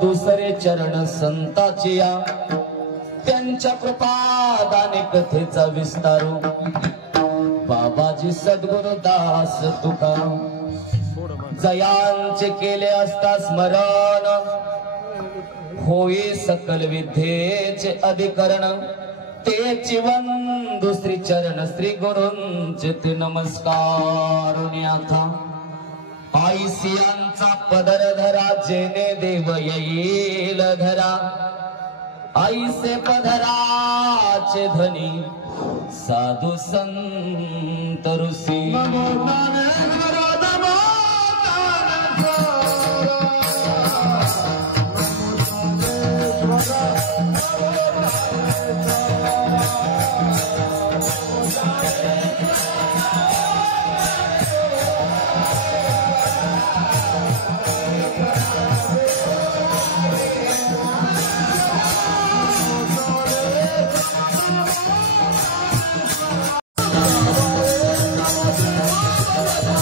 दुसरे चरण संताचे या त्यांच्या कृपादाने कथेचा विस्तारू बाबाजी सद्गुरु दास तुका जयांचे केले असता स्मरण होई सकल विद्येचे अधिकरण ते जीवन दुसरी चरण श्री गुरूंचे ते नमस्कार न्याथा आईसियांचा पदर धरा जेने देव येईल धरा आईसे पदराचे धनी साधू संत ऋषी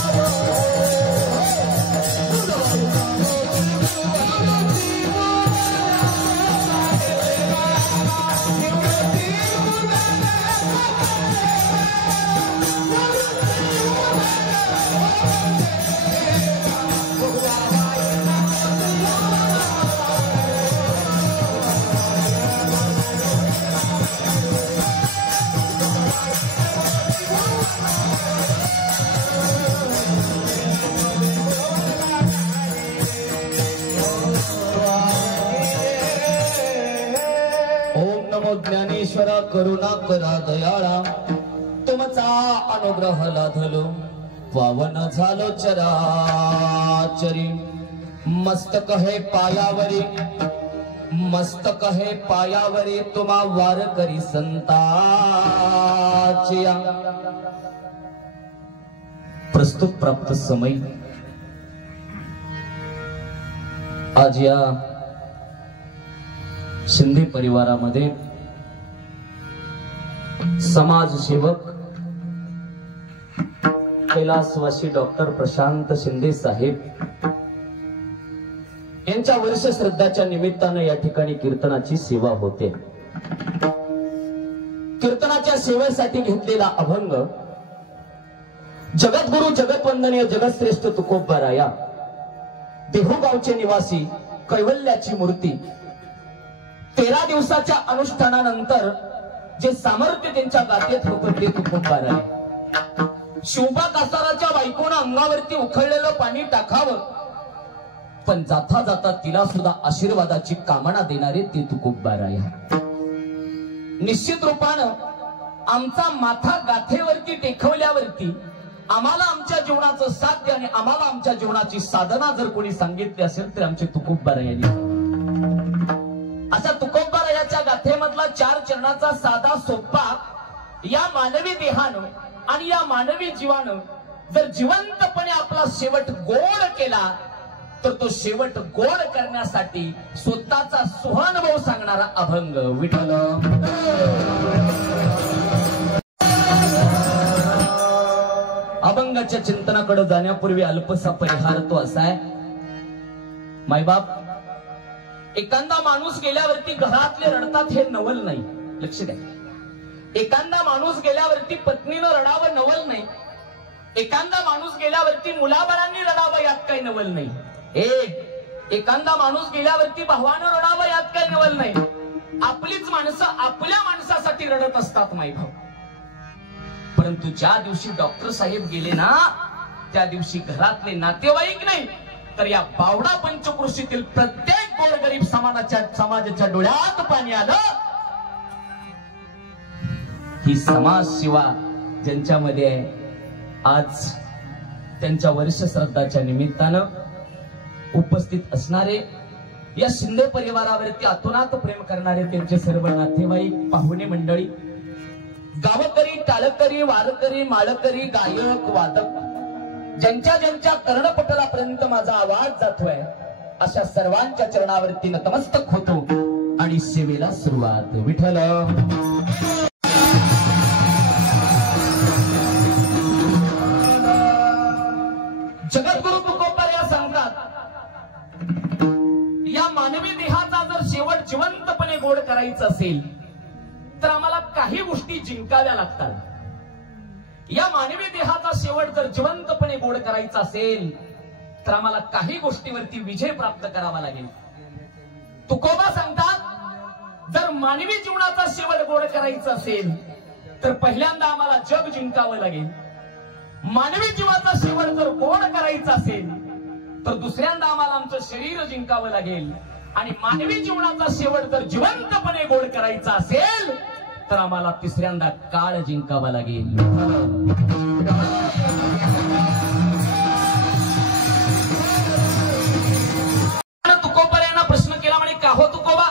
Oh, करुणा करा दयाळा, तुमचा अनुग्रह लाधलो पावन झालो चराचरी। मस्तक हे पायावरी, मस्तक हे पायावरी, तुम्हा वार करी संताचिया। प्रस्तुत प्राप्त समय आज या शिंदे परिवारामध्ये समाजसेवक कैलासवासी डॉक्टर प्रशांत शिंदे साहेब यांच्या वर्ष श्रद्धाच्या निमित्तानं या ठिकाणी कीर्तनाची सेवा होते। कीर्तनाच्या सेवेसाठी घेतलेला अभंग जगद्गुरु जगतवंदनीय जगतश्रेष्ठ तुकोबाराया देहूगावचे निवासी कैवल्याची मूर्ती 13 दिवसाच्या अनुष्ठानानंतर जे सामर्थ्य त्यांच्या गातेत होतं ते तुकोबाराया। शिवबा कासाराच्या बायकोनं अंगावरती उखळलेलं पाणी टाकावं, पण जाता जाता तिला सुद्धा आशीर्वादाची कामना देणारे ते तुकोबाराया। निश्चित रूपानं आमचा माथा गाथेवरती टेकवल्यावरती आम्हाला आमच्या जीवनाचं साध्य आणि आम्हाला आमच्या जीवनाची साधना जर कोणी सांगितली असेल तर आमचे तुकोबारायांनी। अशा तुकोबारायाच्या गाथेमधला 4 चरणाचा साधा सोपा या मानवी देहानं आणि या मानवी जीवानं जर जिवंतपणे आपला शेवट गोड केला तर तो शेवट गोड करण्यासाठी स्वतःचा सुहानुभव सांगणारा अभंग विठ्ठल। अभंगाच्या चिंतनाकडे जाण्यापूर्वी अल्पसा परिहार तो असा आहे, मायबाप एखादा माणूस गेल्यावरती घरातले रडतात हे नवल नाही, लक्ष द्या। एखादा माणूस गेल्यावरती पत्नीनं रडावं नवल नाही, एखादा माणूस गेल्यावरती मुलाबाळांनी रडावं यात काही नवल नाही, एखादा माणूस गेल्यावरती भावानं रडावं यात काही नवल नाही। आपलीच माणसं आपल्या माणसासाठी रडत असतात मायभाऊ। परंतु ज्या दिवशी डॉक्टर साहेब गेले ना त्या दिवशी घरातले नातेवाईक नाही तर या बावडा पंचकृषीतील प्रत्येक गोरगरीब समाजाच्या डोळ्यात पाणी आलं। ही समाज सेवा ज्यांच्यामध्ये आहे, आज त्यांच्या वर्ष श्रद्धाच्या निमित्तानं उपस्थित असणारे या शिंदे परिवारावरती अतोनात प्रेम करणारे त्यांचे सर्व नातेवाईक, पाहुणे मंडळी, गावकरी, टाळकरी, वारकरी, माळकरी, गायक, वादक, ज्यांच्या ज्यांच्या कर्णपटलापर्यंत माझा आवाज जातोय अशा सर्वांच्या चरणावरती नतमस्तक होतो आणि सेवेला सुरुवात। विठ्ठल जगद्गुरु तुकोबाराया सांगतात, या मानवी देहाचा जर शेवट जिवंतपणे गोड करायचा असेल तर आम्हाला काही गोष्टी जिंकाव्या लागतात। या मानवी देहाचा शेवट जर जिवंतपणे गोड करायचा असेल तर आम्हाला काही गोष्टीवरती विजय प्राप्त करावा लागेल। तुकोबा सांगतात, जर मानवी जीवनाचा शेवट गोड करायचा असेल तर पहिल्यांदा आम्हाला जग जिंकावं लागेल। मानवी जीवाचा शेवट जर गोड करायचा असेल तर दुसऱ्यांदा आम्हाला आमचं शरीर जिंकावं लागेल आणि मानवी जीवनाचा शेवट जर जिवंतपणे गोड करायचा असेल तर आम्हाला तिसऱ्यांदा काळ जिंकावा लागेल। तुकोबारायांना प्रश्न केला म्हणे, का हो तुकोबा,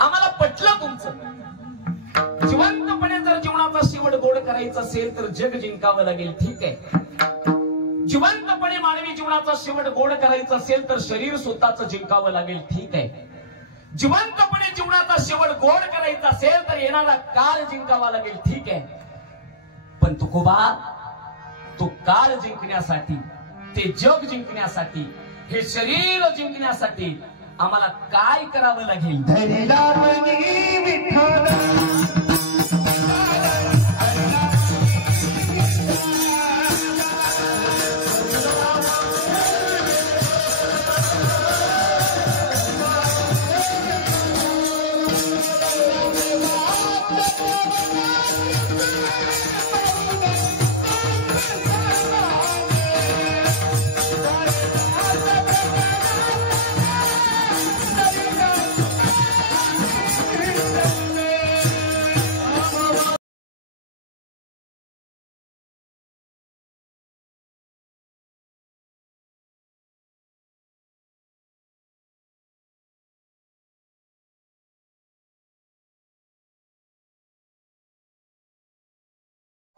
आम्हाला पटलं तुमचं, जिवंतपणे जर जीवनाचा शेवट गोड करायचा असेल तर जग जिंकावं लागेल, ठीक आहे। जिवंतपणे मानवी जीवनाचा शेवट गोड करायचा असेल तर शरीर स्वतःच जिंकावं लागेल, ठीक आहे। जिवंतपणे जीवनाचा शेवट गोड करायचा असेल तर येणारा काळ जिंकावा लागेल, ठीक आहे। पण तुकोबा, तो काळ जिंकण्यासाठी, ते जग जिंकण्यासाठी, हे शरीर जिंकण्यासाठी आम्हाला काय करावं लागेल?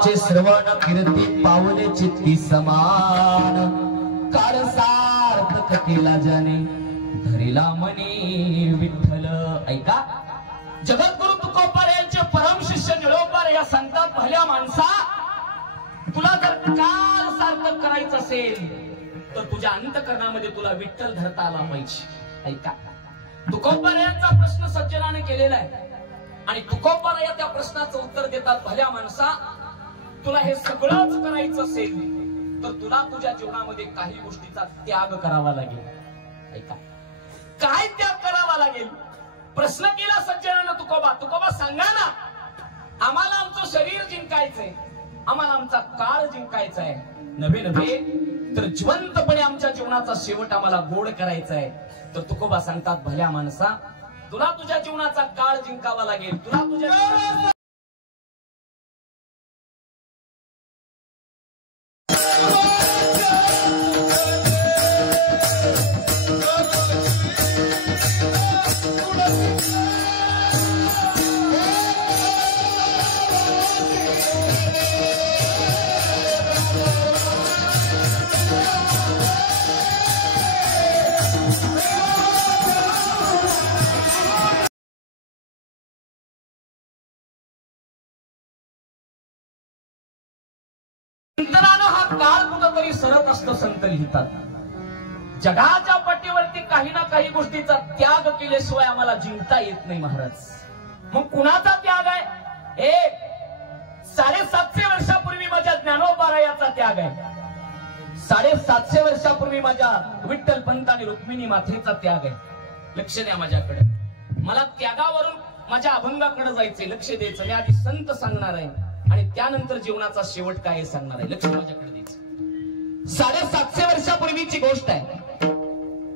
श्रवण कीर्ती पावले चित्ती समान काळ सार्थक केला जाणे धरिला मनी विठ्ठल. ऐका, जगद्गुरु तुकोबार यांचे परम शिष्य निळोबार या सांगतात, भल्या माणसा, तुला जर काळ सार्थक करायचं असेल तर तुझ्या अंतकरणामध्ये तुला विठ्ठल धरता आला पाहिजे. ऐका, तुकोबार यांचा प्रश्न सज्जनाने केलेला आहे आणि तुकोबार या त्या प्रश्नाचं उत्तर देतात, भल्या माणसा, तुला हे सगळंच करायचं असेल तर तुला तुझ्या जीवनामध्ये काही गोष्टीचा त्याग करावा लागेल. ऐका, काय त्याग करावा लागेल? प्रश्न केला सज्जनानं तुकोबा सांगा ना, आम्हाला आमचं शरीर जिंकायचंय, आम्हाला आमचा काळ जिंकायचा आहे, नव्हे तर जिवंतपणे आमच्या जीवनाचा शेवट आम्हाला गोड करायचा आहे. तर तुकोबा सांगतात, भल्या माणसा, तुला तुझ्या जीवनाचा काळ जिंकावा लागेल, तुला तुझ्या हा काळ कुठंतरी सरत असतो. संत लिहितात, जगाच्या पाठीवरती काही ना काही गोष्टीचा त्याग केल्याशिवाय आम्हाला जिंकता येत नाही महाराज. मग कुणाचा त्याग आहे? 750 वर्षापूर्वी माझ्या ज्ञानोबारायाचा त्याग आहे, 750 वर्षापूर्वी माझ्या विठ्ठल पंत आणि रुक्मिणी मातेचा त्याग आहे. लक्ष द्या माझ्याकडे, मला त्यागावरून माझ्या अभंगाकडे जायचंय, लक्ष द्यायचं. मी आधी संत सांगणार आहे आणि त्यानंतर जीवनाचा शेवट काय सांगणार आहे, लक्ष माझ्याकडे द्यायचं. 750 वर्षापूर्वीची गोष्ट आहे.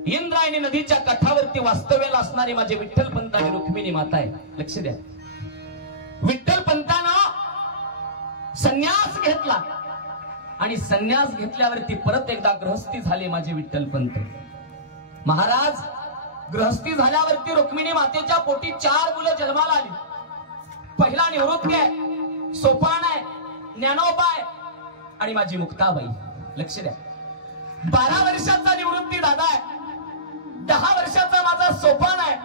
इंद्रायणी नदीच्या काठावरती वास्तव्याला असणारे माझे विठ्ठल पंत आणि रुक्मिणी माता आहे. लक्ष द्या, विठ्ठल पंतानं संन्यास घेतला आणि संन्यास घेतल्यावरती परत एकदा गृहस्थी झाले माझे विठ्ठल पंत महाराज. गृहस्थी झाल्यावरती रुक्मिणी मातेच्या पोटी 4 मुलं जन्माला आली. पहिला निवृत्ती आहे, सोपान आहे, ज्ञानोबा आहे आणि माझी मुक्ताबाई. लक्ष द्या, 12 वर्षाचा निवृत्ती दादा आहे, 10 वर्षाचा माझा सोपान आहे,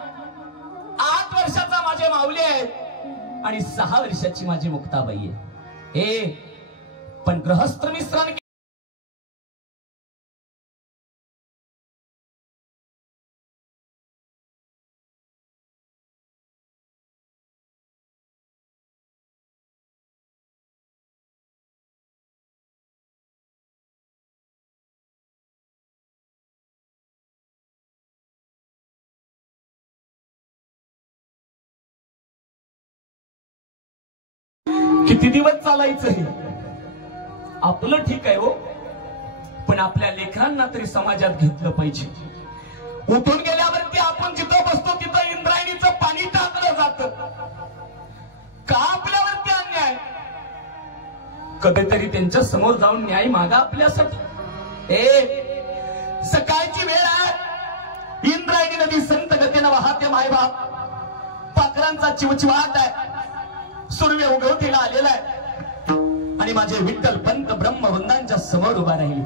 8 वर्षाचा माझे माऊली आहेत आणि 6 वर्षाची माझी मुक्ताबाई आहे. पण गृहस्थ मिश्रण किती दिवस चालायचं हे आपलं ठीक आहे हो, पण आपल्या लेकरांना तरी समाजात घेतलं पाहिजे. उठून गेल्यावरती आपण जिथं बसतो तिथं इंद्रायणीचं पाणी टाकलं जातं का? आपल्यावरती अन्याय. कधीतरी त्यांच्या समोर जाऊन न्याय मागा आपल्यासाठी. सकाळची वेळ आहे, इंद्रायणी नदी संत गतीनं वाहते मायबाप, पाखरांचा चिवचिवाट आहे, सूर्य उगवतीला आलेला आहे आणि माझे विठ्ठल पंत ब्रह्मवंदांच्या समोर उभा राहिले.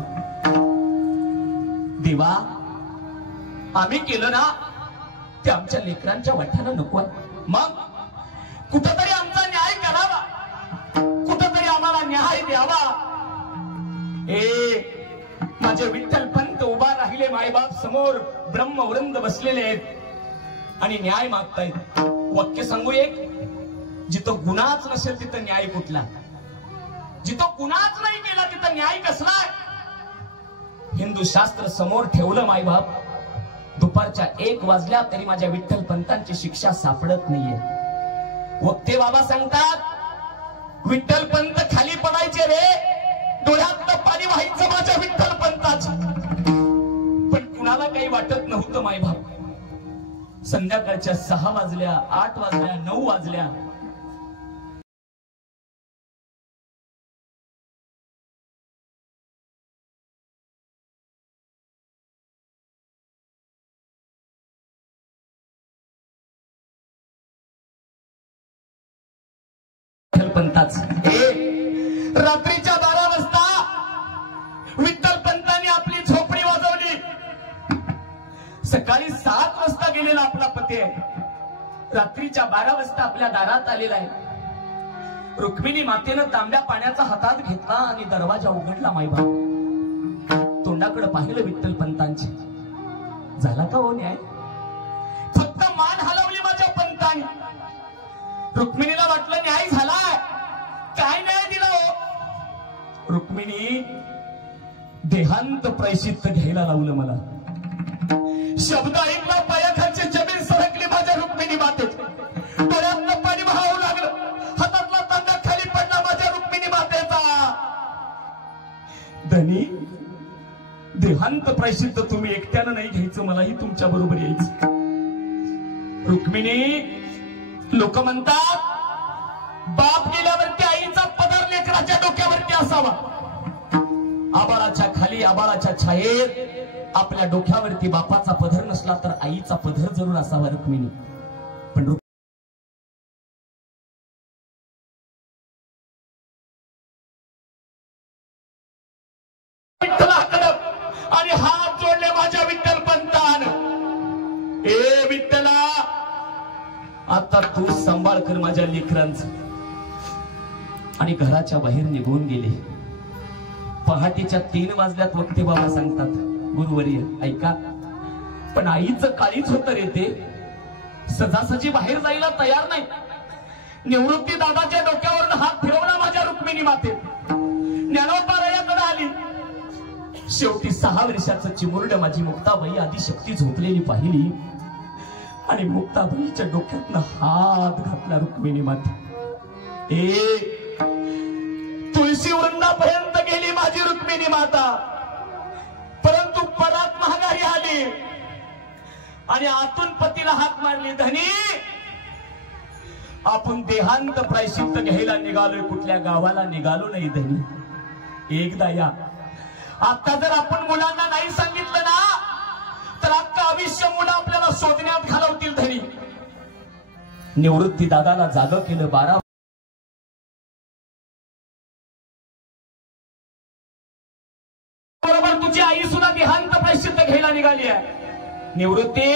देवा, आम्ही केलं ना ते आमच्या लेकरांच्या वाट्यानं नको आहे. मग कुठंतरी आमचा न्याय करावा, कुठंतरी आम्हाला न्याय द्यावा. माझे विठ्ठल पंत उभा राहिले मायबाप समोर, ब्रह्मवृंद बसलेले आहेत आणि न्याय मागतायत. वाक्य सांगू एक, जिथं गुन्हाच नसेल तिथं न्याय कुठला? जिथं गुन्हाच नाही केला तिथं न्याय कसला? हिंदू शास्त्र समोर ठेवलं मायबाप. दुपारच्या 1 वाजल्या तरी माझ्या विठ्ठल पंतांची शिक्षा सापडत नाहीये. वक्ते बाबा सांगतात, विठ्ठल पंत खाली पडायचे रे, डोळ्यातलं पाणी व्हायचं माझ्या विठ्ठल पंताचं. पण कुणाला काही वाटत नव्हतं मायबाप. संध्याकाळच्या 6 वाजल्या, 8 वाजल्या, 9 वाजल्या, पंताच रात्रीच्या 12 वाजता विठ्ठल पंतांनी आपली झोपडी वाजवली. सकाळी 7 वाजता गेलेला आपला पती आहे, रात्रीच्या 12 वाजता आपल्या दारात आलेला आहे. रुक्मिणी मातेनं तांब्या पाण्याचा हातात घेतला आणि दरवाजा उघडला. मायबाप तोंडाकडे पाहिलं विठ्ठल पंतांचे. झाला का हो न्याय? फक्त मान हलवली माझ्या पंतांनी. रुक्मिणीला वाटलं न्याय झालाय, काय न्याय दिला हो? रुक्मिणी देहांत प्रायश्चित्त घ्यायला लावलं मला. शब्द ऐकला, पायाखालची जमीन सरकली माझ्या रुक्मिणी मातेची. डोळ्यातलं पाणी वाहू लागलं, हातातला तांब्या खाली पडला माझ्या रुक्मिणी मातेचा. धनी देहांत प्रायश्चित्त तुम्ही एकट्यानं नाही घ्यायचं, मलाही तुमच्या बरोबर यायचं. रुक्मिणी लोक म्हणतात बाप गेल्यावरती आईचा पदर लेकराच्या डोक्यावरती असावा. आबाळाच्या खाली आबाळाच्या छायेत आपल्या डोक्यावरती बापाचा पदर नसला तर आईचा पदर जरूर असावा. रुक्मिणी पण आणि हात जोडले माझ्या विठ्ठल पंतान. ए विठ्ठला आता तू सांभाळ कर माझ्या लेकरांचं. आणि घराच्या बाहेर निघून गेले. पहाटेच्या 3 वाजल्यात वक्ते बाबा सांगतात, गुरुवर्य ऐका. पण आईचं काळीच होत रे ते. सजासजी बाहेर जायला तयार नाही. निवृत्ती दादाच्या डोक्यावरून हात फिरवला माझ्या रुक्मिणी माते. ज्ञानोबारायाकडे आली. शेवटी 6 वर्षाचं चिमुरड माझी मुक्ताबाई आदिशक्ती झोपलेली पाहिली आणि मुक्ताबाईच्या डोक्यातनं हात घातला रुक्मिणी माते. तुळशी वृंदापर्यंत गेली माझी रुक्मिणी माता, परंतु परत महागारी आली आणि आतून पतीला हाक मारली. धनी आपण देहांत प्रायश्चित्त घ्यायला निघालोय, कुठल्या गावाला निघालो नाही. धनी एकदा या. आता जर आपण मुलांना नाही सांगितलं ना तर अख्खं आयुष्य मुलं आपल्याला शोधण्यात घालवतील. धनी निवृत्ती दादाला जागं केलं. 12 बरोबर तुझी आई सुद्धा देहांत प्रायश्चित्त घ्यायला निघाली आहे. निवृत्ती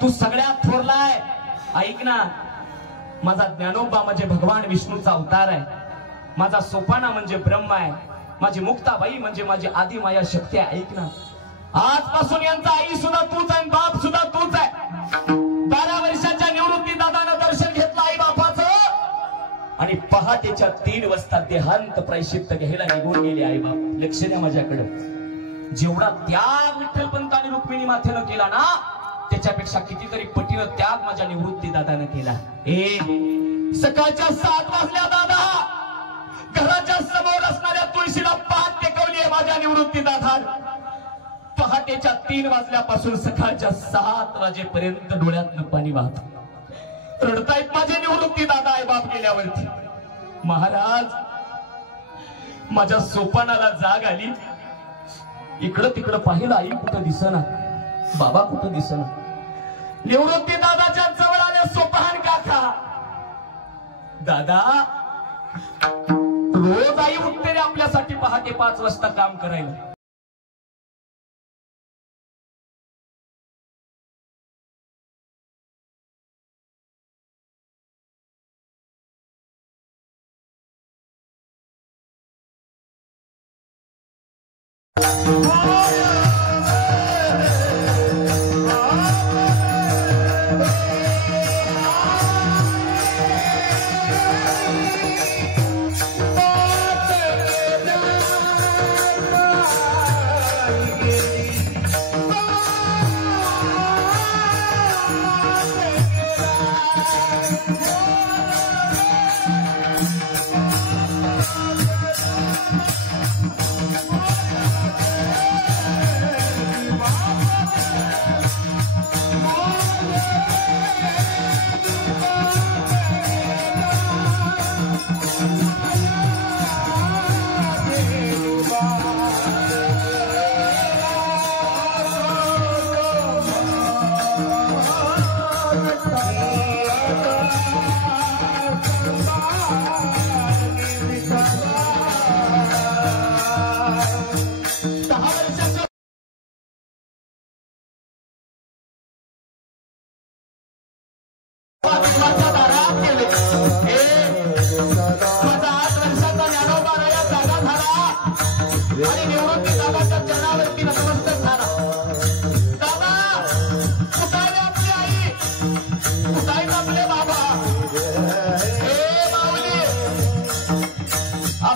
तू सगळ्यात थोरलाय. ऐक ना, माझा ज्ञानोबा म्हणजे भगवान विष्णूचा अवतार आहे. माझा सोपाना म्हणजे ब्रह्म आहे. माझी मुक्ताबाई म्हणजे माझी आदी माया शक्ती आहे. ऐक ना, आजपासून यांचा आई सुद्धा तूच आहे, बाप सुद्धा तूच आहे. 12 वर्षाच्या निवृत्ती दादानं दर्शन घेतलं आई बापाचं आणि पहाटेच्या 3 वाजता देहांत प्रायश्चित्त घ्यायला निघून गेले आई बाप. लक्ष द्या माझ्याकडे. जेवढा त्याग विठ्ठल पंतांनी रुक्मिणी मातेनं केला ना त्याच्यापेक्षा कितीतरी पटीनं त्याग माझ्या निवृत्ती दादानं केला. सकाळच्या 7 वाजल्या दादा घराच्या समोर असणाऱ्या तुळशीला पाठ टेकवली आहे माझ्या निवृत्ती दादा. पहाटेच्या 3 वाजल्यापासून सकाळच्या 7 वाजेपर्यंत डोळ्यातनं पाणी वाहत रडतायत माझे निवृत्ती दादा आई बाप गेल्यावरती. महाराज माझ्या सोपानाला जाग आली. इकडं तिकडं पाहिलं, आई कुठं दिसना, बाबा कुठं दिसना. निवृत्ती दादाच्या जवळ आल्या. सोपान काका दादा रोज आई उठते रे आपल्यासाठी पहाटे 5 वाजता काम करायला.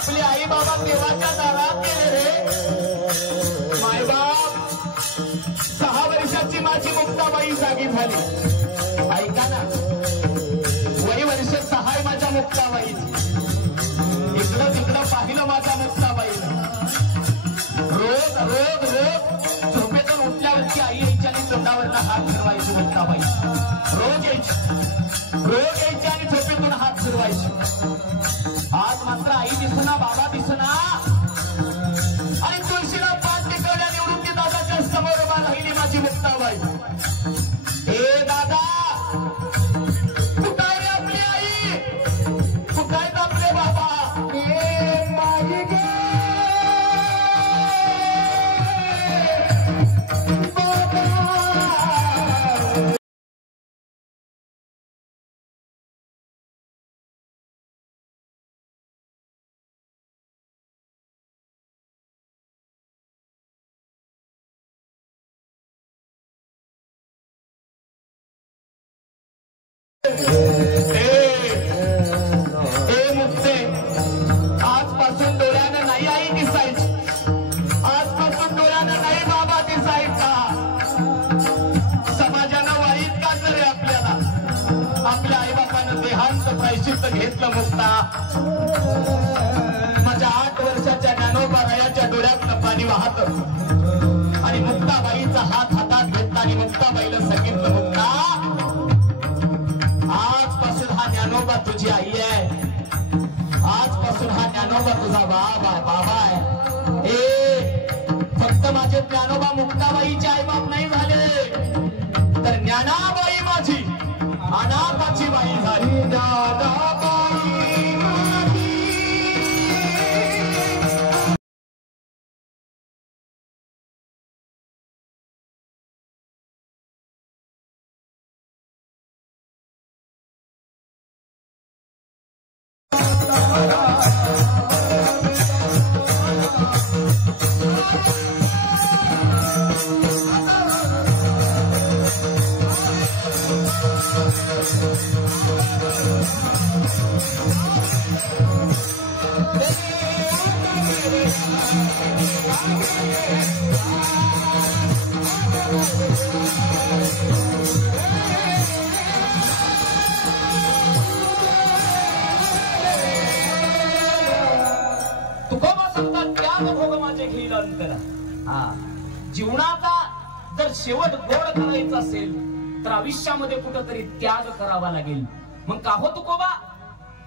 आपले आई बाबा देवाच्या दारात गेले रे मायबाप 6 वर्षाची माझी मुक्ताबाई जागी झाली ऐका ना वय वर्ष 6 आहे माझ्या मुक्ताबाईची इकडं तिकडं पाहिलं माझ्या मुक्ताबाईला रोज रोज रोज झोपेतून उठल्यावरची आई यायची आणि तोंडावरला हात फिरवायची मुक्ताबाई रोज यायची आणि झोपेतून हात फिरवायची आज मात्र आई दिसना बाबा दिसना आणि तुळशीला पाच टेकवल्या निवृत्ती दादाच्या समोर उभा राहिली माझी मुक्ताबाई ए दादा कुठे रे आपली आई कुठे आपले बाबा मुक्ते आजपासून डोळ्यानं नाही आई दिसायची आजपासून डोळ्यानं नाही बाबा दिसायचा समाजानं वाईट का करे आपल्याला आपल्या आईबापानं देहांचं प्रायश्चित्त घेतलं मुक्ता माझ्या 8 वर्षाच्या ज्ञानोबारायाच्या डोळ्यातनं पाणी वाहत आणि मुक्ताबाईचा हात हातात घेतला आणि मुक्ताबाईला सांगितलं मुक्ता आजपासून हा ज्ञानोबा तुझी आई आहे आजपासून हा ज्ञानोबा तुझा बाबा आहे फक्त माझे ज्ञानोबा मुक्ताबाईचे आईबाप नाही झाले तर ज्ञानाबाई माझी अनाथाची बाई झाली ज्ञानाबाई जीवनाचा जर शेवट गोड करायचा असेल तर आयुष्यामध्ये कुठेतरी त्याग करावा लागेल मग का हो तुकोबा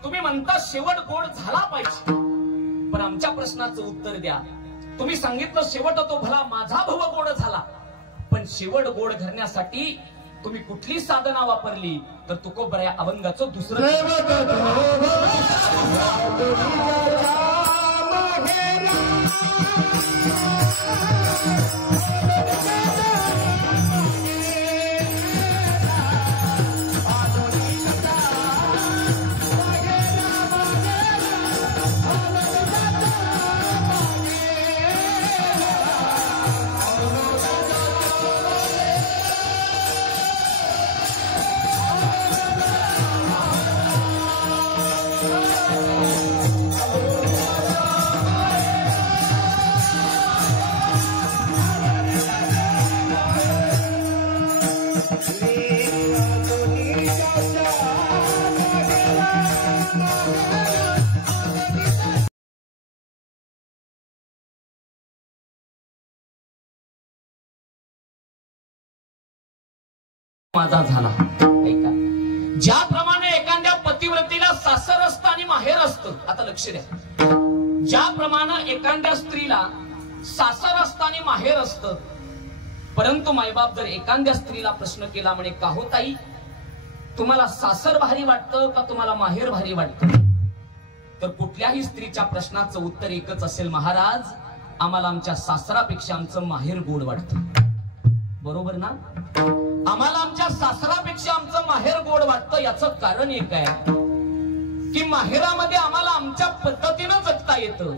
तुम्ही म्हणता शेवट गोड झाला पाहिजे पण आमच्या प्रश्नाचं उत्तर द्या तुम्ही सांगितलं शेवट तो भला माझा भव गोड झाला पण शेवट गोड करण्यासाठी तुम्ही कुठली साधना वापरली तर तुकोबा या अभंगाचं दुसरं माझा झाला ऐका ज्याप्रमाणे एखाद्या पतिव्रतीला सासर असतं आणि माहेर असतं आता लक्ष द्या ज्याप्रमाणे एखाद्या स्त्रीला सासर असतं आणि माहेर असतं परंतु मायबाप जर एखाद्या स्त्रीला प्रश्न केला म्हणे का हो ताई तुम्हाला सासर भारी वाटतं का तुम्हाला माहेर भारी वाटतं तर कुठल्याही स्त्रीच्या प्रश्नाचं उत्तर एकच असेल महाराज आम्हाला आमच्या सासरापेक्षा आमचं माहेर गोड वाटतं बरोबर ना आम्हाला आमच्या सासरापेक्षा आमचं माहेर गोड वाटतं याचं कारण एक आहे की माहेरामध्ये आम्हाला आमच्या पद्धतीनं जगता येतं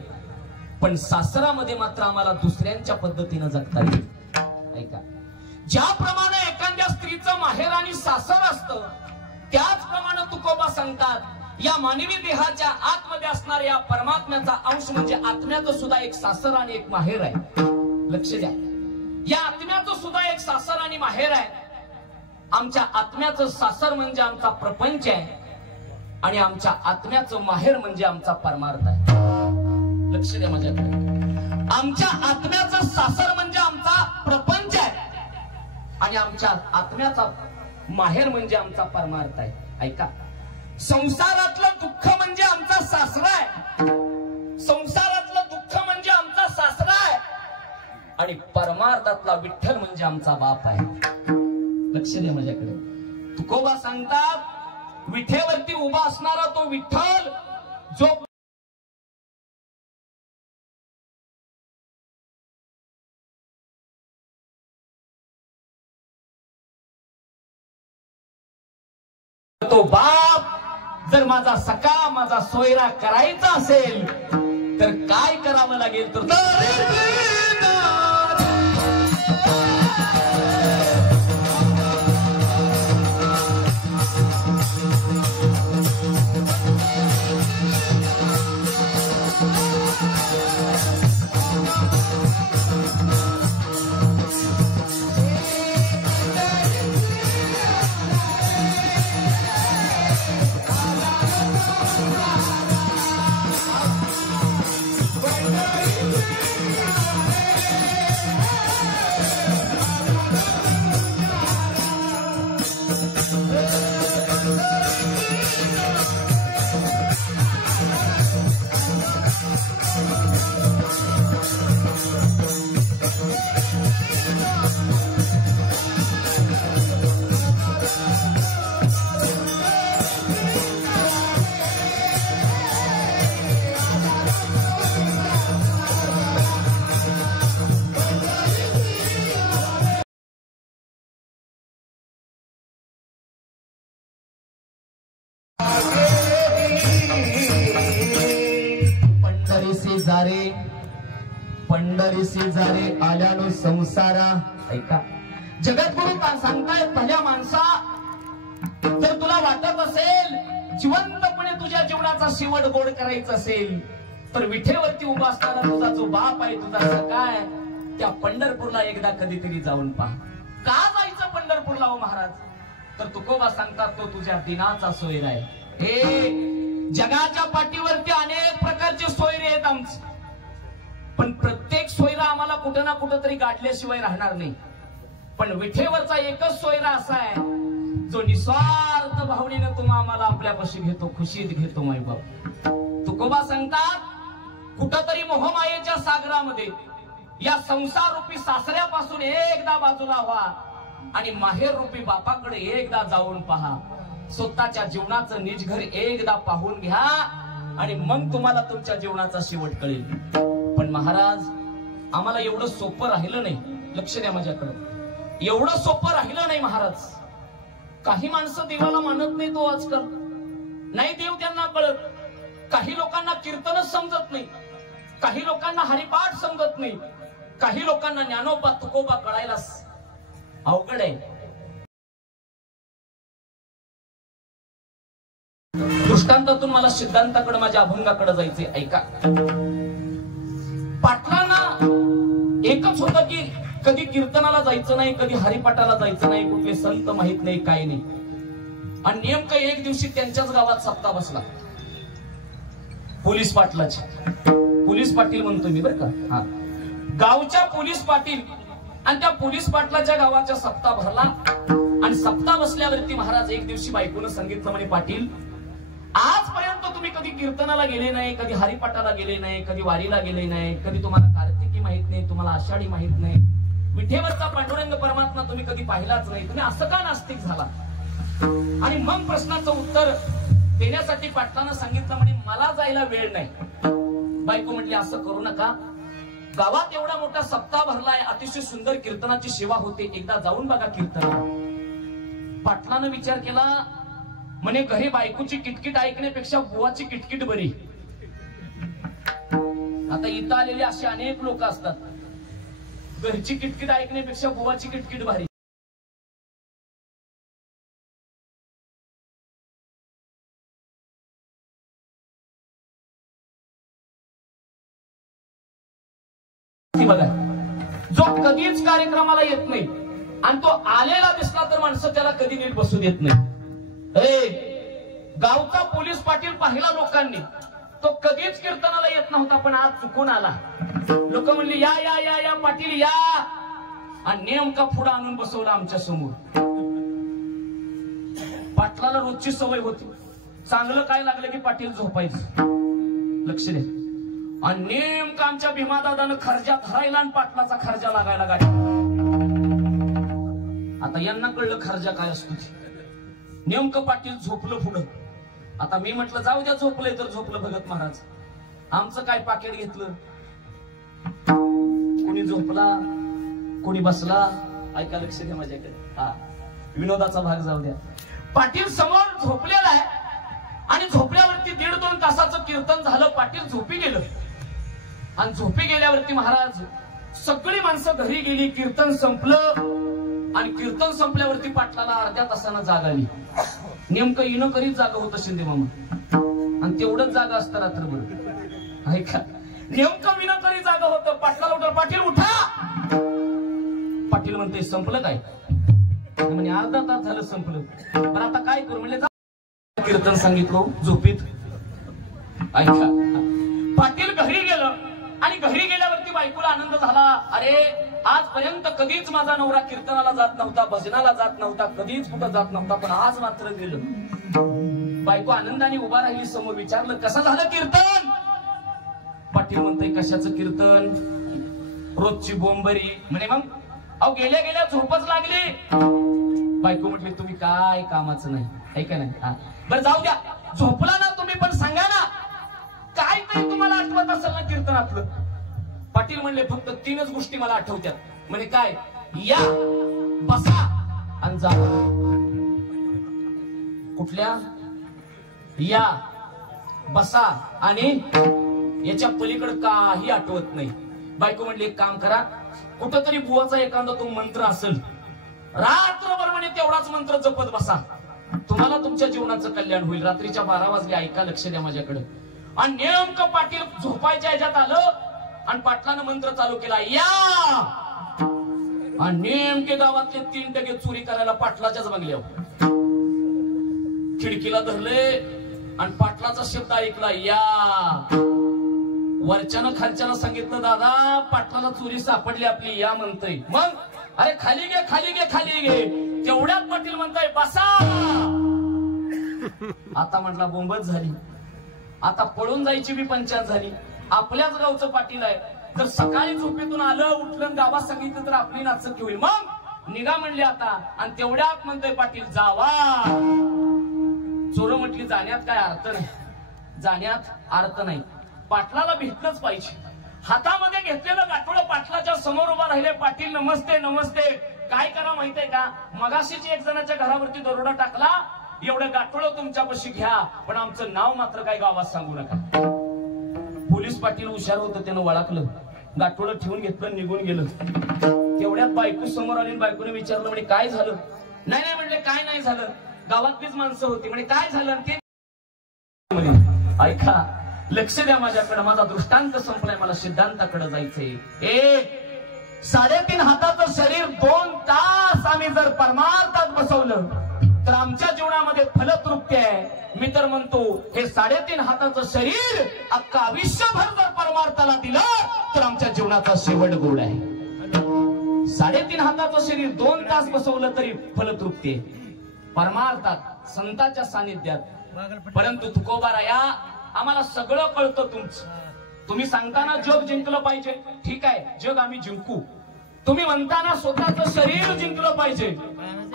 पण सासरामध्ये मात्र आम्हाला दुसऱ्यांच्या पद्धतीनं जगता येतं ऐका ज्याप्रमाणे एखाद्या स्त्रीचं माहेर आणि सासर असतं त्याचप्रमाणे तुकोबा सांगतात या मानवी देहाच्या आतमध्ये असणारे या परमात्म्याचा अंश म्हणजे आत्म्याचं सुद्धा एक सासर आणि एक माहेर आहे. लक्ष द्या, या आत्म्याचं सुद्धा एक सासर आणि माहेर आहे. आमच्या आत्म्याचं सासर म्हणजे आमचा प्रपंच आहे आणि आमच्या आत्म्याचं माहेर म्हणजे आमचा परमार्थ आहे. लक्ष द्या माझ्याकडे. आमच्या आत्म्याचं सासर म्हणजे आमचा प्रपंच आहे आणि आमच्या आत्म्याचा माहेर म्हणजे आमचा परमार्थ आहे. ऐका, संसारातलं दुःख म्हणजे आमचा सासरा आहे, संसारातलं दुःख म्हणजे आमचा सासरा आहे आणि परमार्थातला विठ्ठल म्हणजे आमचा बाप आहे. लक्ष द्या माझ्याकडे. तुकोबा सांगतात, विठेवरती उभा असणारा तो विठ्ठल जो तो बाप जर माझा सखा माझा सोयरा करायचा असेल तर काय करावं लागेल तर पंढरीसी जारे आल्यानो संसारा. ऐका, जगद्गुरु सांगतायत, भल्या माणसा, जर तुला वाटत असेल जिवंतपणे तुझ्या जीवनाचा शेवट गोड करायचा असेल तर विठेवरती उभा असताना तुझा जो बाप आहे, तुझा सखा आहे, त्या पंढरपूरला एकदा कधीतरी जाऊन पहा. का जायचं पंढरपूरला हो महाराज? तर तुकोबा सांगतात, तो तुझ्या दिनाचा सोयरा आहे. हे जगाच्या पाठीवरती अनेक प्रकारचे सोयरे आहेत आमचे, पण प्रत्येक सोयरा आम्हाला कुठं ना कुठं तरी गाठल्याशिवाय राहणार नाही. पण विठेवरचा एकच सोयरा असा आहे जो निस्वार्थ भावनेनं तुम्हा आम्हाला आपल्यापाशी घेतो, खुशीत घेतो. माई बाप तुकोबा सांगतात, कुठंतरी मोहमायेच्या सागरामध्ये या संसार रूपी सासऱ्यापासून एकदा बाजूला व्हा आणि माहेर रूपी बापाकडे एकदा जाऊन पहा. स्वतःच्या जीवनाचं निज घर एकदा पाहून घ्या आणि मग तुम्हाला तुमच्या जीवनाचा शेवट कळेल. पण महाराज, आम्हाला एवढं सोपं राहिलं नाही. लक्ष द्या माझ्याकडे. एवढं सोपं राहिलं नाही महाराज. काही माणसं देवाला मानत नाही तो आजकाल, नाही देव त्यांना कळत. काही लोकांना कीर्तनच समजत नाही, काही लोकांना हरिपाठ समजत नाही, काही लोकांना ज्ञानोबा तुकोबा कळायला अवघड आहे. दृष्टांतातून मला सिद्धांताकडे, माझ्या अभंगाकडे जायचे. ऐका, पाटलांना एकच होतं की कधी कीर्तनाला जायचं नाही, कधी हरिपाठाला जायचं नाही, कुठले संत माहित नाही, काही नाही. आणि नेमकं एक दिवशी त्यांच्याच गावात सप्ताह बसला. पोलीस पाटलाचे, पोलीस पाटील म्हणतो मी बरं का, हा, गावच्या पोलीस पाटील. आणि त्या पोलीस पाटलाच्या गावाच्या सप्ताह भरला आणि सप्ताह बसल्यावरती महाराज एक दिवशी बायकोनं सांगितलं, म्हणे पाटील, आजपर्यंत तुम्ही कधी कीर्तनाला गेले नाही, कधी हरिपाठाला गेले नाही, कधी वारीला गेले नाही, कधी तुम्हाला कार्तिकी माहित नाही, तुम्हाला आषाढी माहित नाही, विठेवरचा पांडुरंग परमात्मा तुम्ही कधी पाहिलाच नाही, तुम्ही असं का नास्तिक झाला? आणि मग प्रश्नाचं उत्तर देण्यासाठी पाटलानं सांगितलं, म्हणे मला जायला वेळ नाही. बायको म्हटली, असं करू नका, गावात एवढा मोठा सप्ताह भरलाय, अतिशय सुंदर कीर्तनाची सेवा होते, एकदा जाऊन बघा कीर्तनाला. पाटलानं विचार केला, म्हणे घरी बायकोची किटकिट ऐकण्यापेक्षा बुवाची किटकिट बरी. आता इथं आलेले असे अनेक लोक असतात, घरची किटकिट ऐकण्यापेक्षा बुवाची किटकिट भारी. माणुसकी बघा, जो कधीच कार्यक्रमाला येत नाही आणि तो आलेला दिसला तर माणसं त्याला कधी नीट बसू देत नाही. गावचा पोलीस पाटील पाहिला लोकांनी, तो कधीच कीर्तनाला येत नव्हता, पण आज चुकून आला. लोक म्हणली या या या या पाटील या, आणि नेमका पुढे आणून बसवला आमच्या समोर. पाटलाला रोजची सवय होती, चांगलं काय लागलं की पाटील झोपायचं. लक्ष द्या. आणि नेमका आमच्या भीमादादानं खर्जा धरायला आणि पाटलाचा खर्जा लागायला गाडी. आता यांना कळलं खर्जा काय असतो. नेमकं पाटील झोपलं पुढं. आता मी म्हटलं जाऊ द्या, झोपलंय तर झोपलं भगत महाराज, आमचं काय पाकिट घेतलं. कोणी झोपला कोणी बसला. ऐका, लक्ष द्या माझ्याकडे. हा, विनोदाचा भाग जाऊ द्या. पाटील समोर झोपलेला आहे आणि झोपल्यावरती 1.5-2 तासाचं कीर्तन झालं. पाटील झोपी गेलं आणि झोपी गेल्यावरती महाराज सगळी माणसं घरी गेली. कीर्तन संपलं आणि कीर्तन संपल्यावरती पाटलाला अर्ध्या तासानं जाग आली. नेमकं इनं करीत जागा होतं शिंदे मामा, आणि तेवढंच जागा असतं रात्रभर. ऐका, नेमकं विनं करीत जागा होतं. पाटलाला उठलं, पाटील उठा. पाटील म्हणते संपलं काय? म्हणजे अर्धा तास झालं संपलं, पण आता काय करू? म्हणजे कीर्तन सांगितलं झोपीत. ऐका, पाटील घरी गेलं आणि घरी गेल्यावरती बायकोला आनंद झाला. अरे आजपर्यंत कधीच माझा नवरा कीर्तनाला जात नव्हता, भजनाला जात नव्हता, कधीच कुठं जात नव्हता, पण आज मात्र गेलं. बायको आनंदाने उभा राहिली समोर. विचारलं कसं झालं कीर्तन? पाटील म्हणते कशाचं कीर्तन? रोजची बोंबरी. म्हणे मग अहो गेल्या गेल्या झोपच लागली. बायको म्हटली तुम्ही काय कामाचं नाही, ऐका नाही. बरं जाऊ द्या, झोपला ना तुम्ही, पण सांगा ना काय तरी तुम्हाला आठवत असेल ना कीर्तनातलं. पाटील म्हणले फक्त 3च गोष्टी मला आठवत्यात. म्हणे काय? या, बसा आणि जा. कुठल्या? या, बसा आणि याच्या पलीकडे काही आठवत नाही. बायको म्हणली एक काम करा, कुठंतरी बुवाचा एखादा तो मंत्र असेल, रात्रभर म्हणे तेवढाच मंत्र जपत बसा, तुम्हाला तुमच्या जीवनाचं कल्याण होईल. रात्रीच्या 12 वाजले. ऐका, लक्ष द्या माझ्याकडे. आणि नेमकं पाटील झोपायच्या ह्याच्यात आलं आणि पाटलानं मंत्र चालू केला, या. आणि नेमके गावातले 3 टगे चोरी करायला पाटलाच्याच बंगल्यावर. खिडकीला धरले आणि पाटलाचा शब्द ऐकला, या. वरच्यानं खालच्यानं सांगितलं दादा पाटलाला चोरी सापडली आपली, या म्हणतोय. मग अरे खाली घे खाली घे खाली घे. तेवढ्यात पाटील म्हणताय बसा. आता म्हटला बोंबच झाली, आता पळून जायची बी पंचायत झाली. आपल्याच गावचं पाटील आहे, तर सकाळी झोपेतून आलं उठलं गावात सांगितलं तर आपली नाचक्की होईल. मग निघा म्हणली आता. आणि तेवढ्यात म्हणतोय पाटील जावा. चोर म्हटली जाण्यात काय अर्थ नाही, जाण्यात अर्थ नाही, पाटलाला भेटलंच पाहिजे. हातामध्ये घेतलेलं गाठोडं पाटलाच्या समोर उभा राहिले. पाटील नमस्ते नमस्ते. काय करा माहितीये का, मगाशीच एक जणाच्या घरावरती दरोडा टाकला, एवढं गाठोडं तुमच्यापाशी घ्या, पण आमचं नाव मात्र काय गावात सांगू नका. पोलीस पाटील हुशार होतं, त्यानं ओळखलं, गाठोडं ठेवून घेतलं, निघून गेलं. तेवढ्यात बायको समोर आली. बायकोने विचारलं म्हणे काय झालं? नाही नाही म्हणले काय नाही झालं, गावातलीच माणसं होती. म्हणे काय झालं? ते ऐका, लक्ष द्या माझ्याकडे, माझा दृष्टांत संपलाय, मला सिद्धांताकडे जायचंय. 3.5 हाताचं शरीर 2 तास आम्ही जर परमार्थात बसवलं तर आमच्या जीवनामध्ये फलतृप्ती आहे. मी तर म्हणतो हे 3.5 हाताचं शरीर अख्खा आयुष्यभर जर परमार्थाला दिलं तर आमच्या जीवनाचा शेवट गोड आहे. 3.5 हाताचं शरीर 2 तास बसवलं तरी फलतृप्ती आहे परमार्थात, संतांच्या सानिध्यात. परंतु तुकोबाराया, आम्हाला सगळं कळतं तुमचं. तुम्ही सांगताना जग जिंकलं पाहिजे, ठीक आहे, जग आम्ही जिंकू. तुम्ही म्हणताना स्वतःचं शरीर जिंकलं पाहिजे,